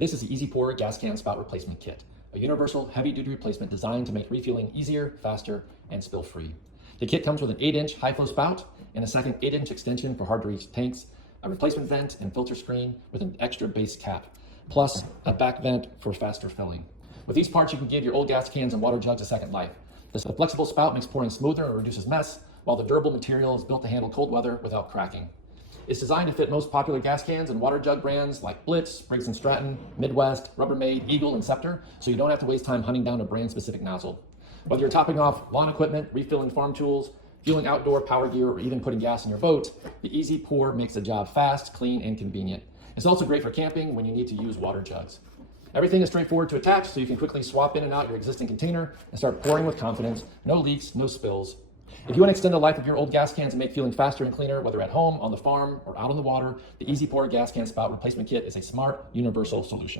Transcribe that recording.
This is the Easy Pour gas can spout replacement kit, a universal heavy-duty replacement designed to make refueling easier, faster, and spill-free. The kit comes with an 8-inch high-flow spout and a second 8-inch extension for hard-to-reach tanks, a replacement vent and filter screen with an extra base cap, plus a back vent for faster filling. With these parts, you can give your old gas cans and water jugs a second life. The flexible spout makes pouring smoother and reduces mess, while the durable material is built to handle cold weather without cracking. It's designed to fit most popular gas cans and water jug brands like Blitz, Briggs & Stratton, Midwest, Rubbermaid, Eagle, and Scepter, so you don't have to waste time hunting down a brand-specific nozzle. Whether you're topping off lawn equipment, refilling farm tools, fueling outdoor power gear, or even putting gas in your boat, the Easy Pour makes the job fast, clean, and convenient. It's also great for camping when you need to use water jugs. Everything is straightforward to attach, so you can quickly swap in and out your existing container and start pouring with confidence. No leaks, no spills. If you want to extend the life of your old gas cans and make fueling faster and cleaner, whether at home, on the farm, or out on the water, the Easy Pour gas can spout replacement kit is a smart, universal solution.